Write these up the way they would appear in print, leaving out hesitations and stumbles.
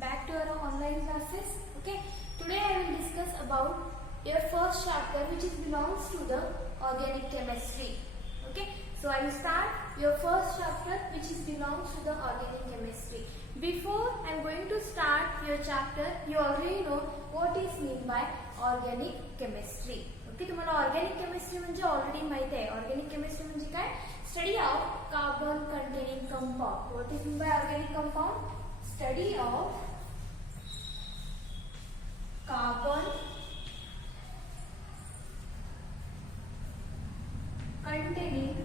back to our online classes. Okay, today I will discuss about your first chapter, which is belongs to the organic chemistry. Okay, so I will start your first chapter, which is belongs to the organic chemistry. Before I am going to start your chapter, you already know what is meant by organic chemistry. Okay, तुम्हाला organic chemistry म्हणजे already माहित आहे. Organic chemistry म्हणजे काय? Study of carbon containing compound. What is meant by organic compound? Study of carbon containing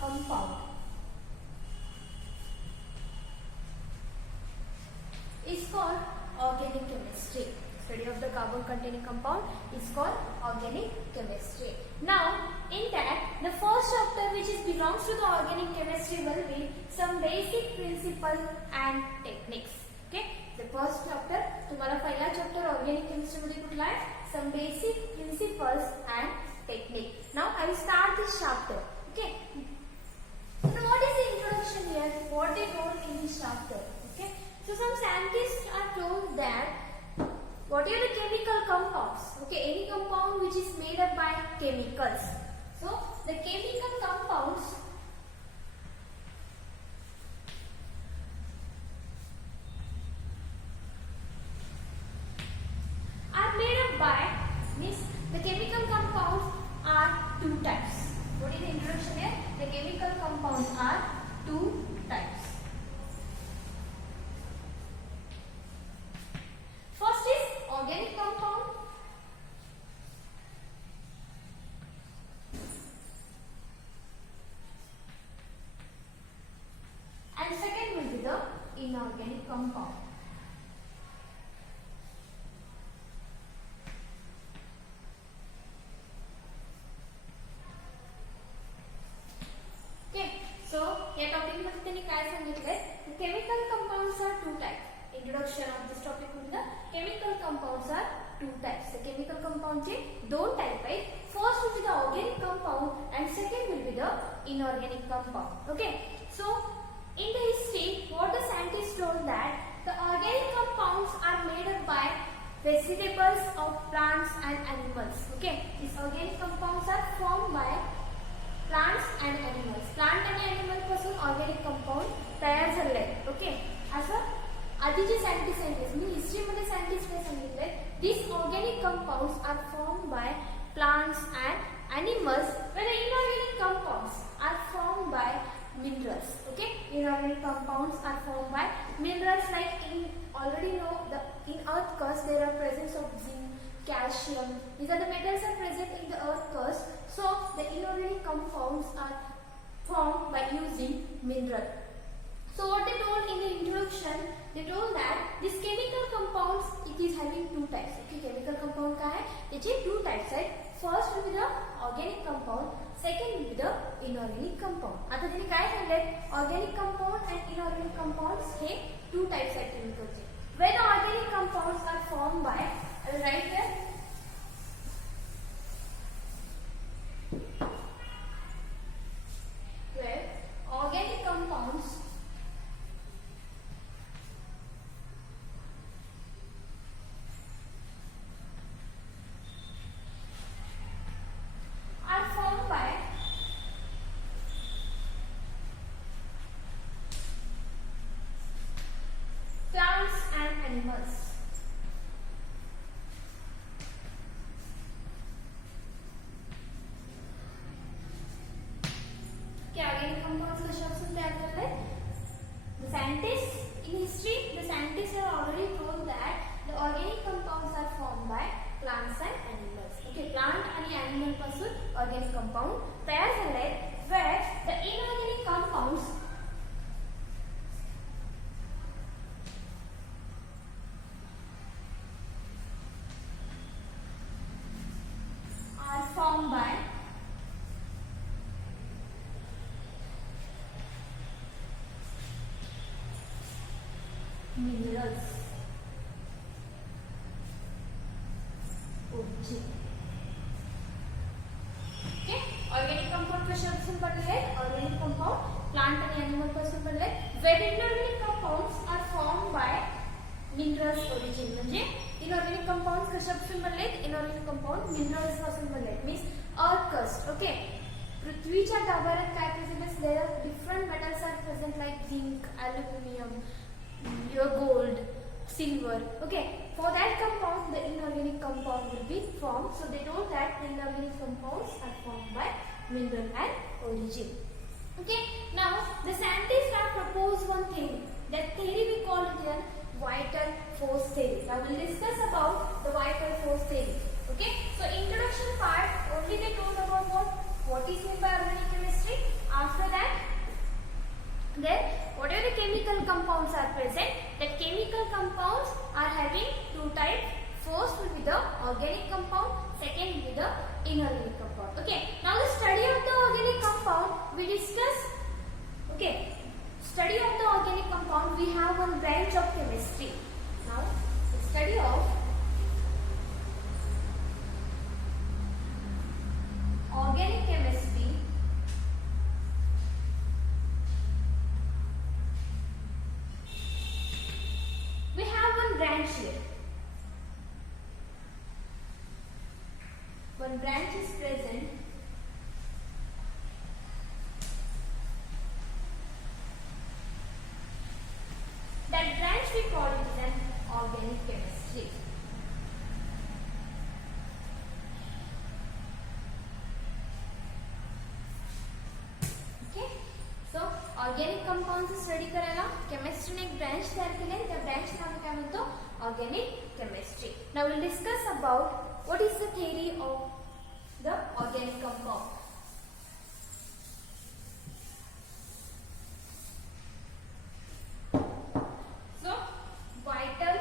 compound is called organic chemistry. Study of the carbon containing compound is called organic chemistry. Now, in that, the first chapter which is belongs to the organic chemistry will be some basic principles and techniques. Okay, the first chapter, तुम्हाला पहिला chapter organic chemistry मध्ये कुठला आहे? Some basic principles and technique. Now, I will start this chapter. Okay. So, what is the introduction here? What they told in this chapter? Okay. So, some scientists are told that what are the chemical compounds? Okay, any compound which is made up by chemicals. So, the chemical compounds are made up by, means the chemical compounds are two types. What is the introduction here? The chemical compounds are two types. First is organic compound. And second will be the inorganic compound. Okay, so या topic मध्ये त्यांनी काय सांगितलंय? Chemical compounds are two types. Introduction of this topic will be the chemical compounds are two types. The chemical compound चे दोन type आहेत. First will be the organic compound and second will be the inorganic compound. Okay, so in the history, what the scientists told that the organic compounds are made up by vegetables of plants and animals. Okay, these organic compounds are formed by plants and animals. Plant आणि animal पासून organic compound तयार झाले आहेत. Okay, असं आधीचे scientist मी history मध्ये scientist काय सांगितले? These organic compounds are formed by plants and animals, where the inorganic compounds are formed by minerals. Okay, inorganic compounds are formed by minerals, like in already know the in earth crust there are presence of zinc, calcium. These are the metals are present in the earth crust. So the inorganic compounds are formed by using mineral. So what they told in the introduction, they told that this chemical compounds, it is having two types. Okay, chemical compound का है? त्याचे two types आहेत. First will be the organic compound, second will be the inorganic compound. आता त्यांनी काय सांगितले? Organic compound and inorganic compounds hey two types आहेत chemicalचे. When organic compounds are formed by, I will write here. Where organic compounds are formed by plants and animals. क्या organic compounds कशापासून तयार करतात? The scientists in history, the scientists have already told that the organic compounds are formed by plants and animals. Okay, plant आणि animal पासून organic compound तयार झाले आहेत. Where the inorganic compounds are formed by minerals. Okay, organic compound कशा आणि animal पासून बनले. When inorganic compounds are form by minerals origin. म्हणजे इनऑर्गॅनिक कंपाउंड्स कशापासून बनले? इनऑर्गॅनिक कंपाउंड मिनरल्स पासून बनले. Means earth crust. ओके, पृथ्वीच्या गाभाऱ्यात काय प्रेझेंट असले? Different metals are present like zinc, aluminium, gold, silver. Okay, for that compound the inorganic compound will be formed. So they told that the inorganic compounds are formed by mineral and origin. Okay, now the scientists have proposed one theory. That theory we call it as vital force theory. Now we'll discuss about the vital force theory. Okay, so introduction part only they told about what is meant by organic chemistry. After that, then whatever the chemical compounds are present, that chemical compounds are having two types. First will be the organic compound, second will be the inorganic compound. Okay, now the study of the organic compound we discuss. Okay, study of the organic compound, we have one branch of chemistry. Now the study of organic chemistry, we have one branch here. One branch is present. That branch we call it as an organic chemistry. Okay, so organic compound study करायला केमिस्ट्रीने एक branch तयार केले. त्या branch नाव काय म्हणतो? Organic chemistry. Now will discuss about what is the theory of the organic compound. So vital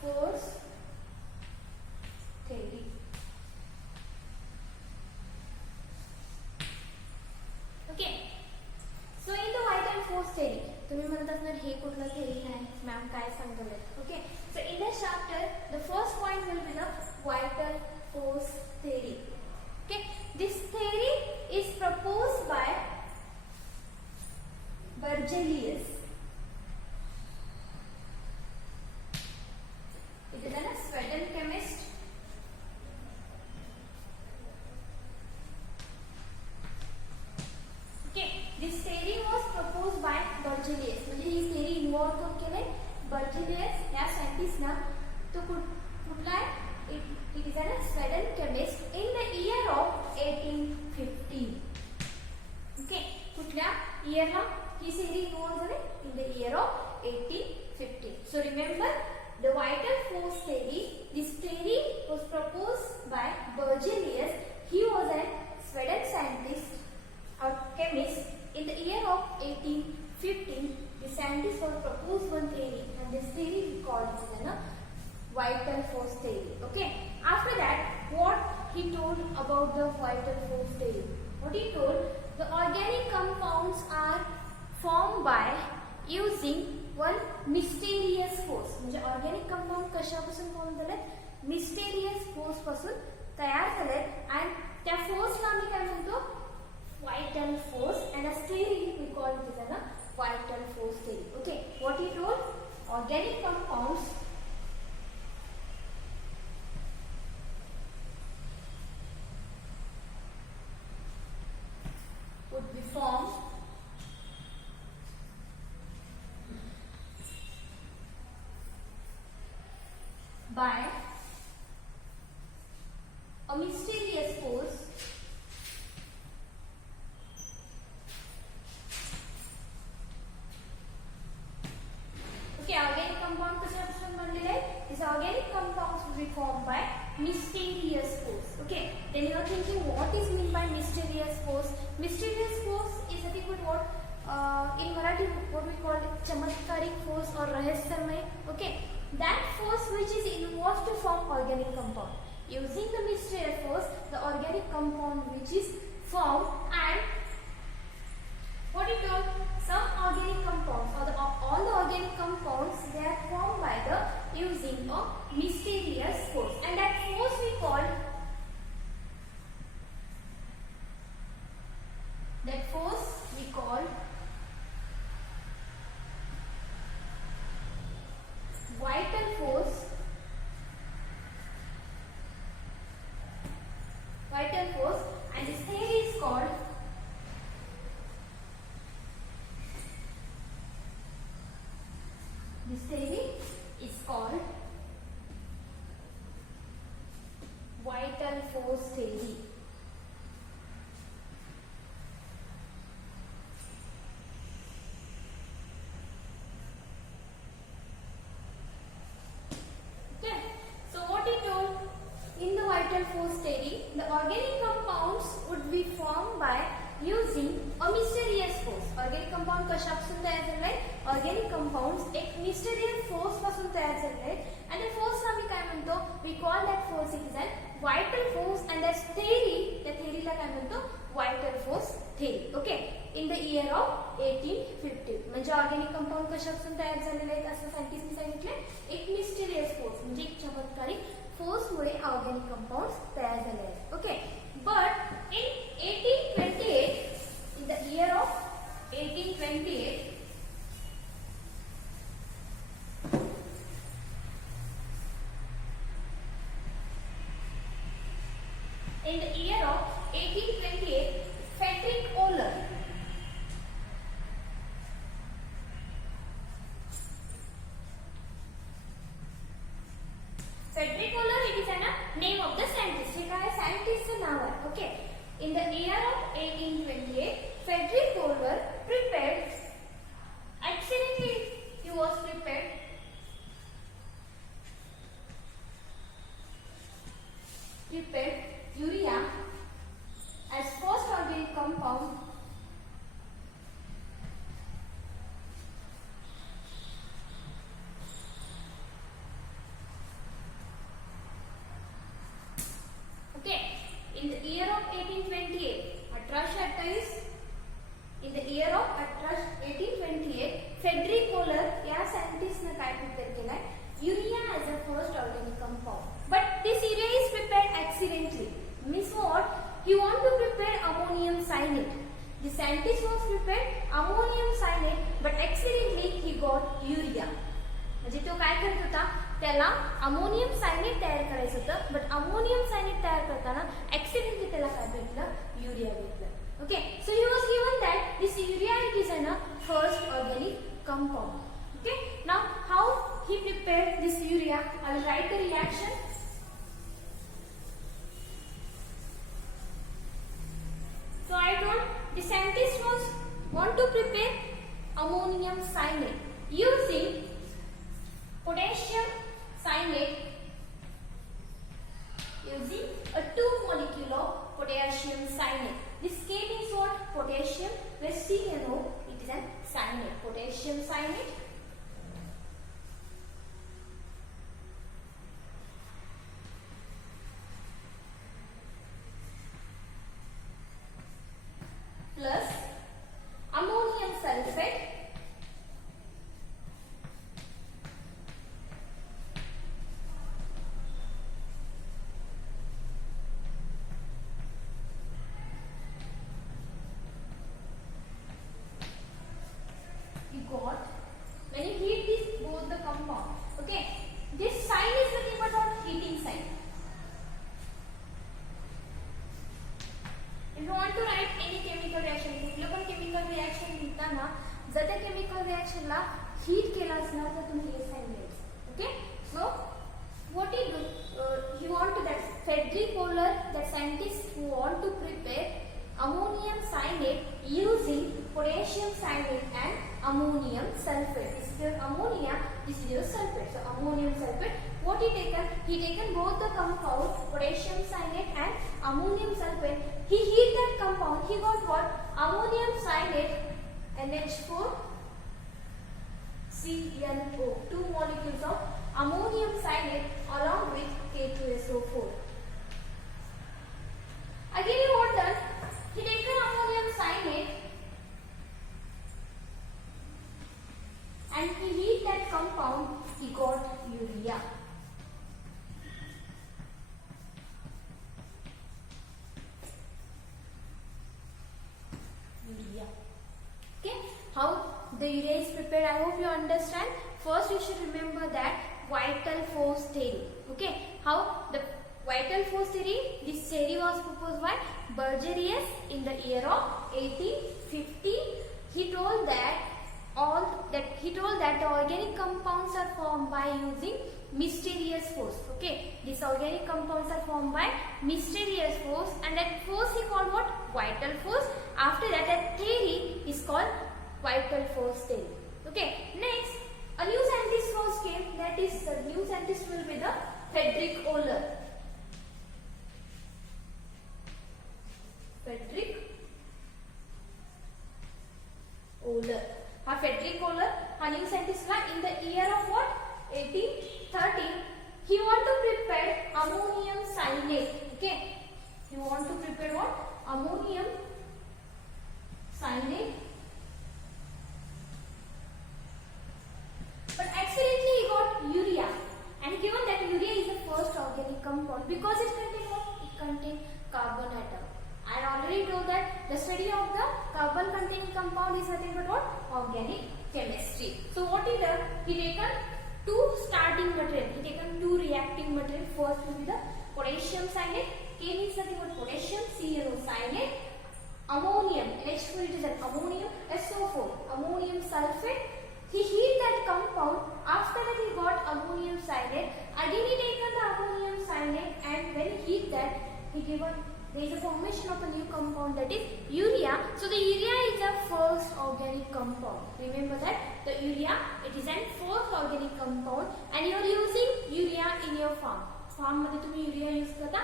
force theory. Okay, so in the vital force theory, तुम्ही म्हणत असणार हे कुठलं theory आहे मॅम काय सांगले. Okay, so in this chapter the first point will be the vital force theory. Okay, this theory is proposed by Berzelius. It is a Sweden chemist. Okay, this theory was proposed by Berzelius. म्हणजे ही theory involve कोण केले? Berzelius या scientist ना. तो कुठला आहे? It is a Sweden chemist in the year of 1815. Okay, कुठल्या year ला ही theory involve झाली? In the year of 1815. So remember the vital force theory. This theory was proposed by Berzelius. He was a Sweden scientist or chemist in the year of 1815. The scientists have proposed one theory, and this theory we call it as a vital force theory. Okay, after that what he told about the vital force theory? What he told, the organic compounds are formed by using one mysterious force. म्हणजे organic compound कशापासून form झालेत? Mysterious force पासून तयार झालेत. आणि त्या फोर्सला आम्ही काय म्हणतो? vital force. And as theory we call it as a vital force theory. Okay, what he told, organic compounds would be formed by a mysterious force organic compound कशापासून बनलेले आहे? These organic compounds will be formed by mysterious force. Okay, then you are thinking what is meant by mysterious force? Mysterious force is nothing but what in Marathi what we call it चमत्कारिक force or रहस्यमय. Okay, that force which is involved to form organic compound. Using the mysterious force, the organic compound which is formed, and what it told, some organic compounds or all the organic compounds, they are formed by the using a mysterious force, and that force we call vital force, and this theory is called vital force theory. Okay, so what it told in the vital force theory, the organic compounds would be formed by using a mysterious force. Organic compound कशापासून तयार झाले? Organic compounds एक mysterious force पासून तयार झाले, and the force आम्ही काय म्हणतो? We call that force is an vital force, and that theory, त्या theory ला काय म्हणतो? Vital force theory. Okay, in the year of 1850. म्हणजे ऑर्गॅनिक कंपाऊंड कशापासून तयार झालेले आहेत असं सायंटिस्टने सांगितले? एक मिस्टेरियस फोर्स म्हणजे एक चमत्कारिक फोर्स मुळे ऑर्गॅनिक कंपाऊंड्स तयार झाले आहेत. Okay, but in 1828, in the year of 1828, in the year of 1828, Frederick Euler it is a name of the scientist. हे काय scientist नाव आहे. Okay, in the year of 1828, Frederick Euler prepared, accidentally he was prepared urea as first organic compound okay in the year of 1828. 1828, in the year of 1828, Frederick Euler या scientist ने काय prepare केलाय? Urea as a first organic compound. But this urea is prepared accidentally. Means what? He want to prepare ammonium cyanide. The scientist was prepared ammonium cyanide, but accidentally he got urea. म्हणजे तो काय करत होता? त्याला ammonium cyanate तयार करायचं होतं, but ammonium cyanate तयार करताना ऍक्सिडेंटली त्याला काय भेटलं? युरिया भेटलं. Okay, so he was given that this urea it is a first organic compound. Okay, now how he prepared this urea? I will write the reaction. So I told the scientist was want to prepare ammonium cyanide using potassium cyanide, using a 2 molecule of potassium cyanide. This K means what? Potassium, where CNO it is a cyanide. Potassium cyanide plus ammonium sulfate you got when you heat this both the compound. Okay, this sign is nothing but what? Heating sign. If you want to write any chemical reaction, कुठलं पण chemical reaction लिहिताना जर त्या chemical reaction ला heat केला असणार तर तुम्ही हे sign द्यायचं. Okay, so what he do? He want to that Frederick Euler, that scientist who want to prepare ammonium cyanide using potassium cyanide and ammonium sulfate. This is your ammonia, this is your sulfate. So ammonium sulfate. What he taken? He taken both the compound potassium cyanide and ammonium sulfate. He heat that compound. He got what? Ammonium cyanide NH4 CnO. 2 molecules of ammonium cyanide along with K2SO4. Again he what done? He taken ammonium cyanide and he heat that compound. He got urea. Okay, how the urea is prepared? I hope you understand. First, you should remember that vital force theory. Okay, how the vital force theory. This theory was proposed by Bergerius in the year of 1850. He told that the organic compounds are formed by using mysterious force. Okay, these organic compounds are formed by mysterious force, and that force he called what? Vital force. After that, that theory is called vital force theory. Okay, next a new scientist first came. That is, the new scientist will be the Friedrich Euler. Friedrich Euler. Friedrich Euler, a new scientist in the year of what? 1830. He want to prepare ammonium cyanate. Okay, he want to prepare what? Ammonium cyanate. But accidentally he got urea, and given that urea is the first organic compound because it contains what? It contains carbon atom. I already told that the study of the carbon containing compound is nothing but what? Organic chemistry. So what he done? He taken two starting material. He taken two reacting material. First will be the potassium cyanate. K means nothing but potassium, CNO cyanate, ammonium. Next it is an ammonium SO4, ammonium sulfate. He heat that compound. After that he got ammonium cyanate. Again he taken the ammonium cyanate, and when he heat that, he given there is a formation of a new compound, that is urea. So the urea is the first organic compound. Remember that the urea, it is a first organic compound, and you are using urea in your farm. Farm मध्ये तुम्ही urea use करता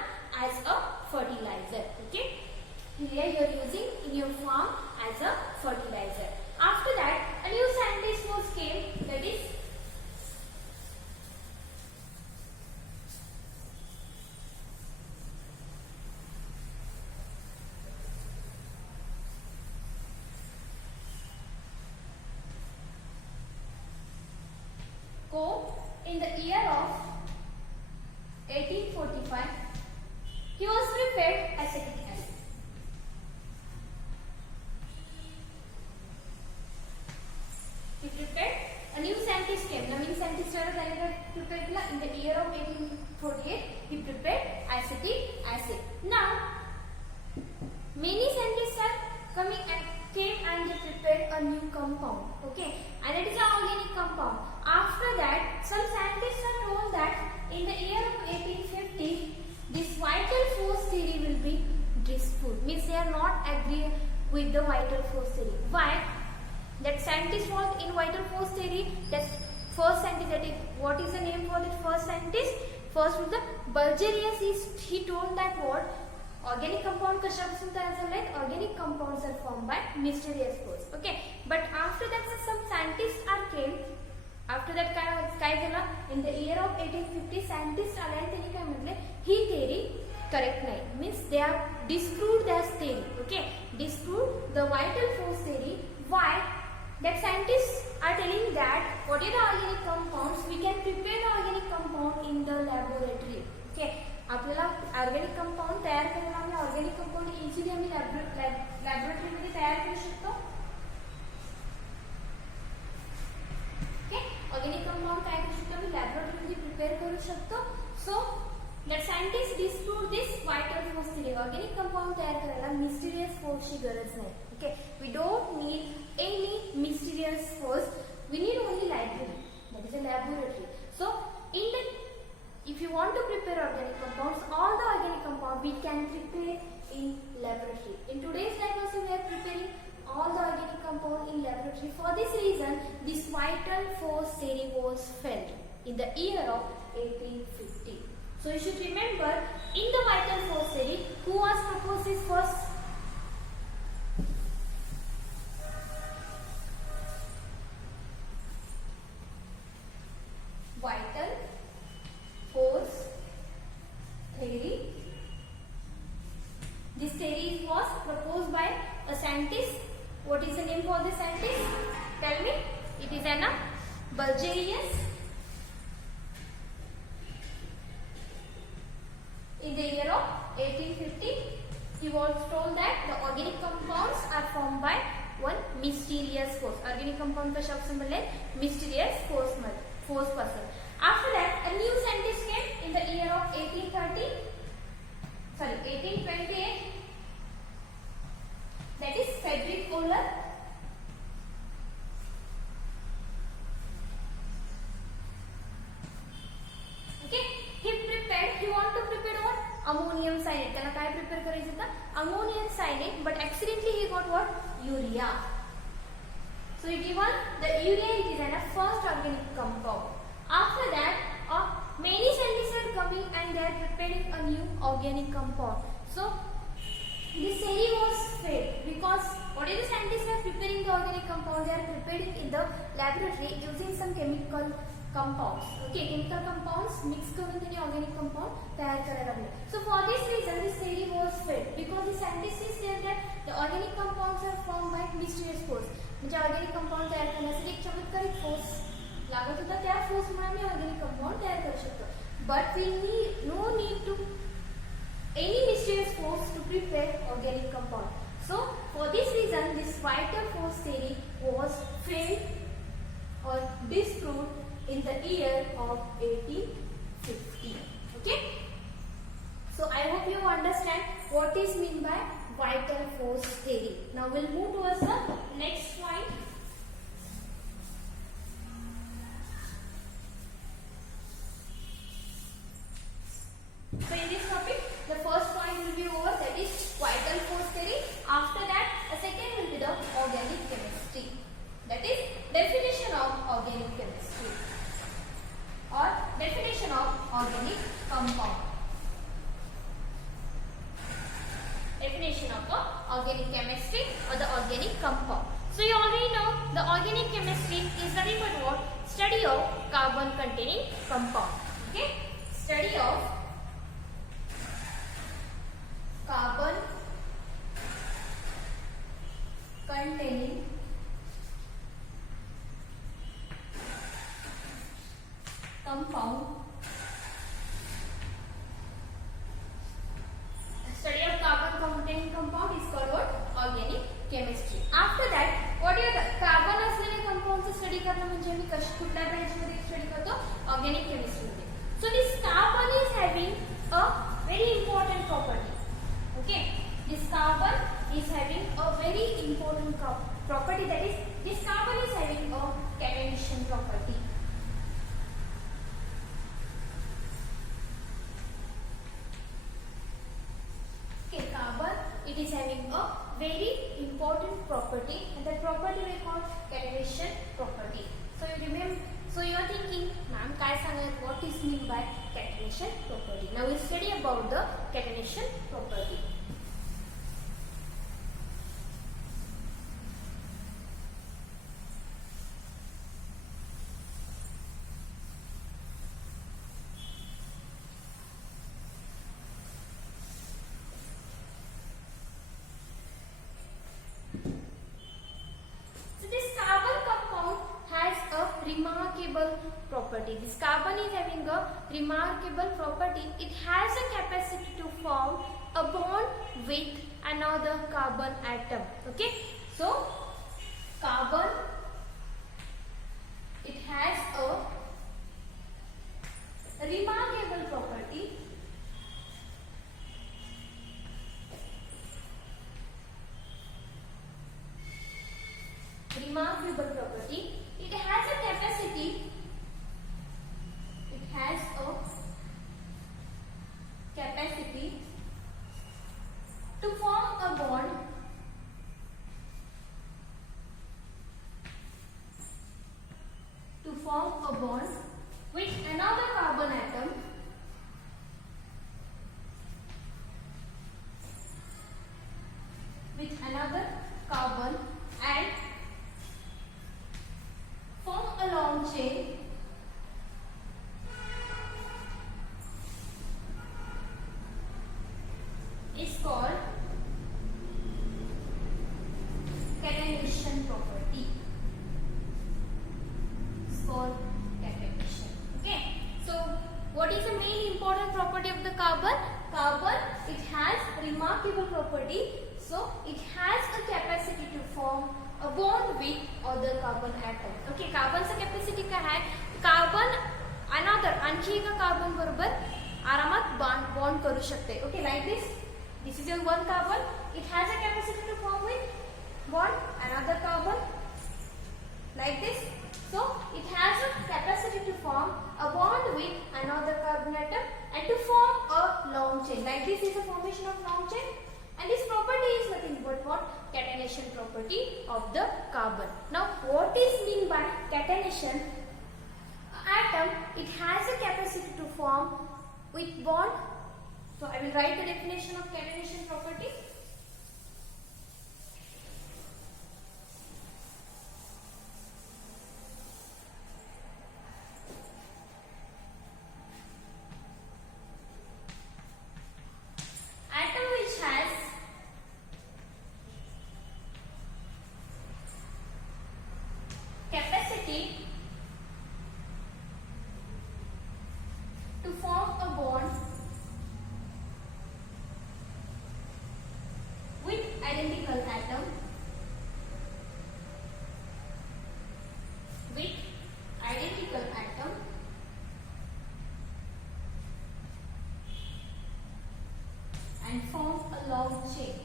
as a fertilizer. Okay, urea you are using in your farm as a fertilizer. After that, a new scientist was came, that is in the year of 1845. He was prepared acetic acid. He prepared, a new scientist came. Naveen scientist prepared in the year of 1848. He prepared acetic acid. Now, many scientists are coming and came and they prepared a new compound. Okay, and it is an organic compound. After that, some scientists are told that in the year of 1850, this vital force theory will be disproved. Means they are not agree with the vital force theory. Why? That scientist was in vital force theory. That first scientist, that is, what is the name for that first scientist? First was the Bergerius. He told that what? Organic compound कशापासून तयार झाले? Organic compounds are formed by mysterious force. Okay, but after that some scientists are came. After that काय झालं? In the year of 1850 scientists आले आणि त्यांनी काय म्हटले? ही theory correct नाही. Means they have disproved that theory. Okay, disproved the vital force theory. Why? That scientists are telling that what are the organic compounds? We can prepare the organic compound in the laboratory. Okay. आपल्याला organic compound तयार करायला आम्ही organic compound easily आम्ही laboratory मध्ये तयार करू शकतो. Okay, organic compound काय करू शकतो आम्ही लॅबोरेटरी मध्ये प्रिपेअर करू शकतो. So that scientist disprove this vital force theory. Organic compound तयार करायला मिस्टिरियस फोर्सची गरज नाही. Okay, we don't need any mysterious force. We need only library, that is a laboratory. So in the if you want to prepare organic compounds, all the organic compound we can prepare in laboratory. In today's lab also we are preparing all the organic compound in laboratory. For this reason, this vital force theory was failed in the year of 1850. So you should remember, in the vital force theory, who was proposed this first? Vital force theory. This theory was proposed by a scientist. What is the name for the scientist? Tell me. It is an Bergerius. In the year of 1850, he was told that the organic compounds are formed by one mysterious force. Organic compound का शब्द समझले mysterious force पासून. After that, a new scientist came in the year of 1830. sorry 1828, that is Frederick Euler. Okay, he want to prepare what? Ammonium cyanide. त्याला काय prepare करायचं होतं? Ammonium cyanide, but accidentally he got what? Urea. So he given the urea, it is a first organic compound. After that, many scientists are coming and they are preparing a new organic compound. So this theory was failed because what is the scientists are preparing the organic compound? They are preparing in the laboratory using some chemical compounds. Okay, chemical compounds mix करून त्यांनी organic compound तयार करायला लागले. So for this reason, this theory was failed because the scientists said that the organic compounds are formed by mysterious force. म्हणजे organic compound तयार करण्यासाठी एक चमत्कारिक फोर्स लागत होता, त्या फोर्समुळे आम्ही ऑर्गॅनिक कंपाऊंड तयार करू शकतो. But we no need to any mysterious force to prepare organic compound. So for this reason, this vital force theory was failed or disproved in the year of 1850. Okay. So I hope you understand what is mean by vital force theory. Now we'll move towards the next point. So in this topic, the first point will be over, that is vital force theory. After that, a second will be the organic chemistry. That is definition of organic chemistry or definition of organic compound. Definition of the organic chemistry or the organic compound. So you already know the organic chemistry is nothing but what? Study of carbon containing compound. Okay? Study of carbon containing compound. Study of carbon containing compound is called what? Organic chemistry. After that, what is the carbon असलेले compound study करणं म्हणजे मी कुठल्या branch मध्ये study करतो? Organic chemistry मध्ये. So this carbon is having a very important property. Okay, this carbon is having a very important property, that is this carbon is having a catenation property. Okay, carbon, it is having a very important property, and that property we call catenation property. So you remember, so you are thinking, ma'am, काय सांगणार, what is mean by catenation property? Now we study about the catenation property. Property. This carbon is having a remarkable property. It has a capacity to form a bond with another carbon atom. Okay, so carbon, it has a remarkable property. Remarkable property. It has a capacity. It has a capacity to form a bond with another carbon atom and form a long chain is called catenation property. It's called catenation. Okay. So what is the main important property of the carbon? Carbon, it has remarkable property. So it has a capacity to form a bond with other carbon atom. Okay, carbon चा capacity काय आहे? Carbon another आणखी एका carbon बरोबर आरामात bond करू शकते. Okay, like this is your one carbon. It has a capacity to form with bond another carbon like this. So it has a capacity to form a bond with another carbon atom and to form a long chain. Like this is a formation of long chain, and this property is nothing but what? Catenation property of the carbon. Now what is mean by catenation? Atom, it has a capacity to form with bond. So I will write the definition of catenation property. To form a bond with identical atom and form a long chain.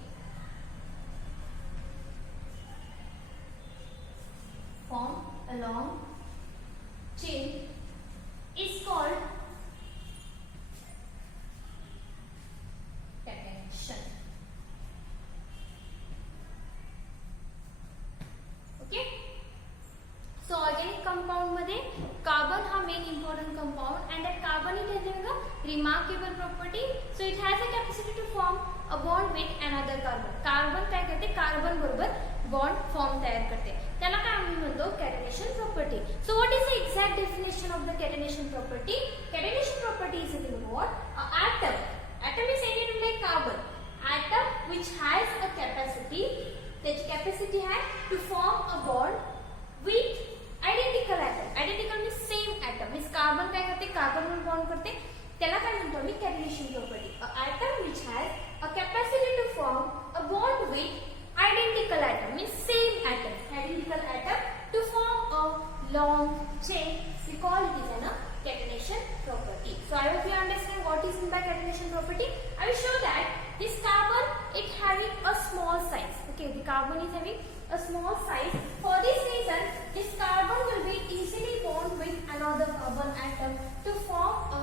Form a long chain is called catenation. Okay. So organic compound मध्ये carbon हा main important compound and that carbon it has a remarkable property. So it has a capacity to form a bond with another carbon. Carbon काय करते? Carbon बरोबर bond form तयार करते. त्याला काय आम्ही म्हणतो? Catenation property. So what is the exact definition of the catenation property? Catenation property is nothing but an atom. Atom is anything like carbon. Atom which has a capacity. त्याची capacity है to form a bond with identical atom. Identical means same atom. means carbon काय करते? Carbon वर bond करते. त्याला काय म्हणतो आम्ही? Catenation property. A atom which has a capacity to form a bond with identical atom means same atom. Identical atom to form a long chain. We call it as a catenation property. So I hope you understand what is meant by catenation property. I will show that this carbon it having a small size. Okay, the carbon is having a small size. For this reason, this carbon will be easily bond with another carbon atom to form a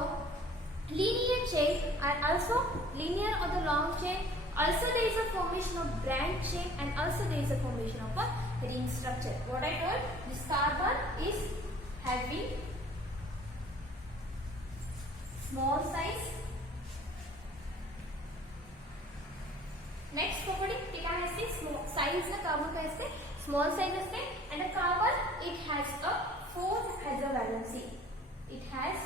linear chain and also linear or the long chain. Also there is a formation of branch chain and also there is a formation of a ring structure. What I told, this carbon is having small size. Next property ते काय असते? Small size ना carbon काय असते? Small size असते and the carbon it has a 4 as a valency. It has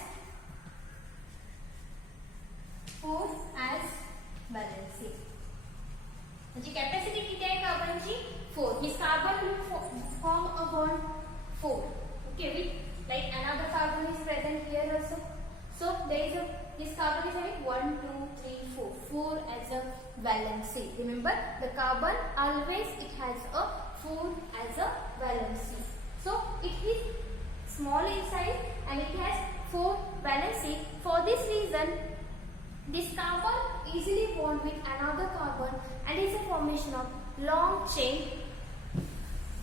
4 as valency. म्हणजे capacity किती आहे कार्बनची? 4. Means carbon will form a bond 4. Okay, with like another carbon is present here also. So there is a this carbon is having 1, 2, 3, 4. 4 as a valency. Remember the carbon always it has a 4 as a valency. So it is small in size and it has 4 valency. For this reason this carbon easily bond with another carbon and is a formation of long chain.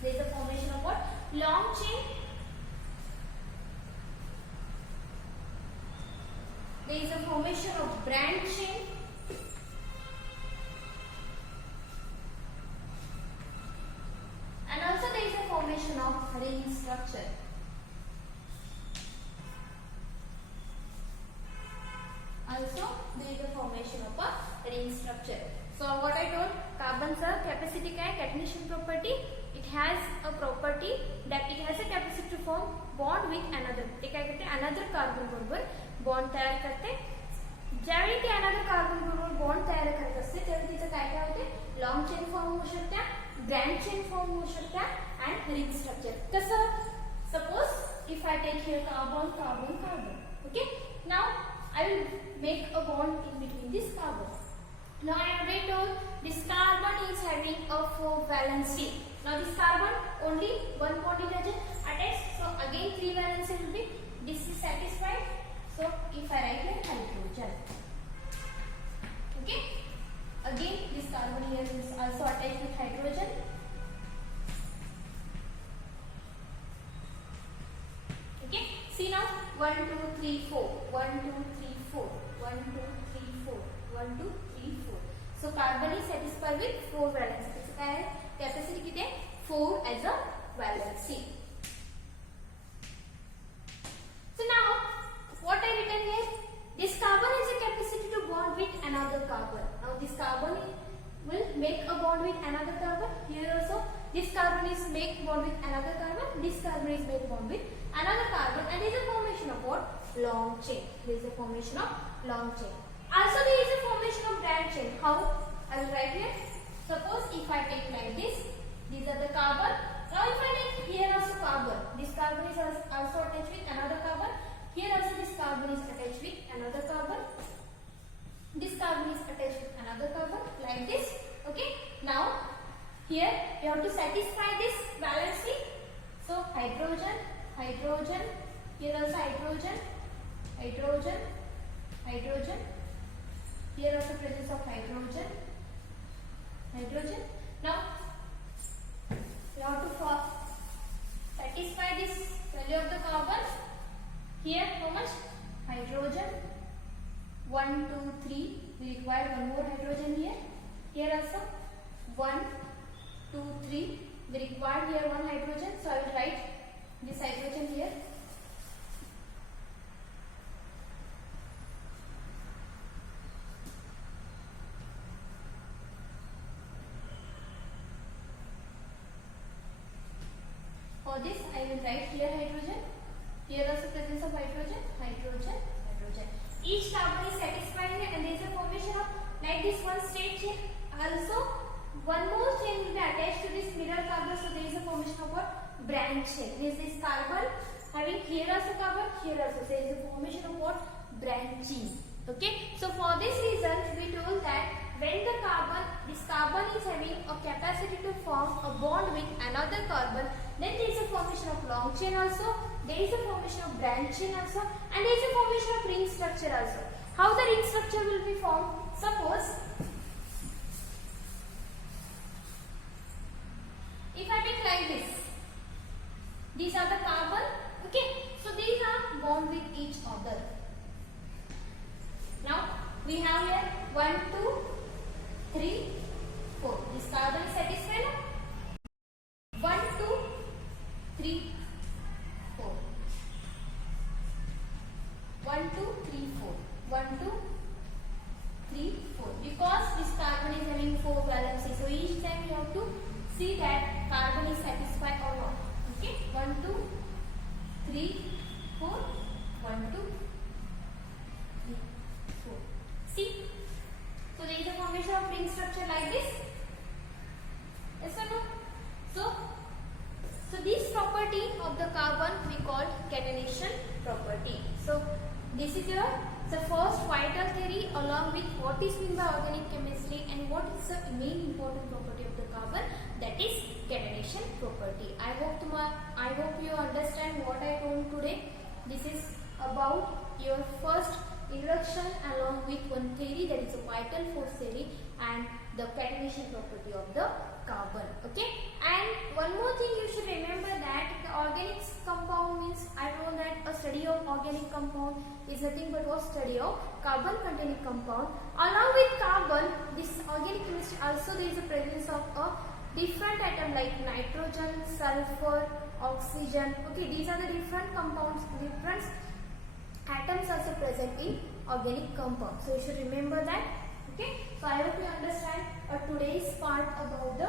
There is a formation of what? Long chain. There is a formation of branch chain. And also there is a formation of ring structure. Also there is a formation of a ring structure. So what I told, carbon's capacity क्या है? Catenation property. It has a property that it has a capacity to form bond with another. ते काय करते? Another carbon बरोबर bond तयार करते. ज्यावेळी ते another carbon बरोबर bond तयार करत असते त्यावेळी तिचं काय काय होते? Long chain form होऊ शकते, branch chain form होऊ शकते and ring structure. कसं? Suppose if I take here carbon, carbon, carbon. Okay. Now I will make a bond in between this carbon. Now I already told this carbon is having a 4 valency. Now this carbon only one bond is attached. So again 3 valency will be. This is satisfied. So if I write here hydrogen, okay, again this carbon here is also attached with hydrogen. Okay, see now 1 2 3 4 1 2 3 4 1 2 3 4 1 2 3 4. So carbon is satisfied with 4 valency. त्याचं काय आहे, capacity किती आहे, 4 as a valency. So now what I written here, this carbon has a capacity to bond with another carbon. Now this carbon will make a bond with another carbon. Here also this carbon is make bond with another carbon, this carbon is make bond with another carbon, and there is a formation of what, long chain. There is a formation of long chain. Also there is a formation of branch chain. How? I will write here. Suppose if I take like this, these are the carbon. Now if I take here also carbon, this carbon is also attached with another carbon. Here also this carbon is attached with another carbon. This carbon is attached with another carbon, like this. Okay. Now here you have to satisfy this valency. So hydrogen, hydrogen, here also hydrogen, hydrogen, hydrogen. Here also presence of hydrogen, hydrogen. Now you have to satisfy this value of the carbon. Here how much? Hydrogen 1 2 3. We require one more hydrogen here. Here also 1 2 3. We require here one hydrogen. So I will write this hydrogen here. For this I will write here hydrogen. Here also presence of hydrogen, hydrogen, hydrogen. Each carbon is satisfied and there is a formation of like this one straight chain. Also one more chain will be attached to this middle carbon. So there is a formation of what? Branch chain. This is carbon having here also carbon, here also. So there is a formation of what? Branching. Okay. So for this reason we told that when the carbon, this carbon is having a capacity to form a bond with another carbon, then there is a formation of long chain also, there is a formation of branch chain also, and there is a formation of ring structure also. How the ring structure will be formed? Suppose if I take like this, these are the carbon, okay, so these are bond with each other. Now we have here 1 2 3 4. This carbon is satisfied. 1 2 3 4. 1 2 3 4. 1 2 3 4. Because this carbon is having 4 valency, so each time you have to see that carbon is satisfied or not. Okay. 1 2 3 4. 1 2 3 4. See. So there is a formation of ring structure like this. Yes or no? So this property of the carbon we call catenation property. So this is your the first vital theory along with what is meant by organic chemistry and what is the main important property of the carbon, that is catenation property. I hope you understand what I told today. This is about your first introduction along with one theory, that is a vital force theory and the catenation property of the carbon. Okay, and one more thing you should remember, that the organic compound means, I told that a study of organic compound is nothing but a study of carbon containing compound. Along with carbon, this organic chemistry also there is a presence of a different atom like nitrogen, sulfur, oxygen. Okay, these are the different compounds, different atoms also present in organic compound. So you should remember that. Okay, so I hope you understand today's part about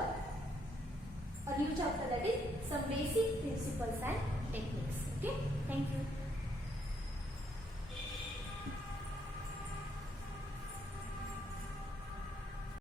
a new chapter, that is some basic principles and techniques. Okay, thank you.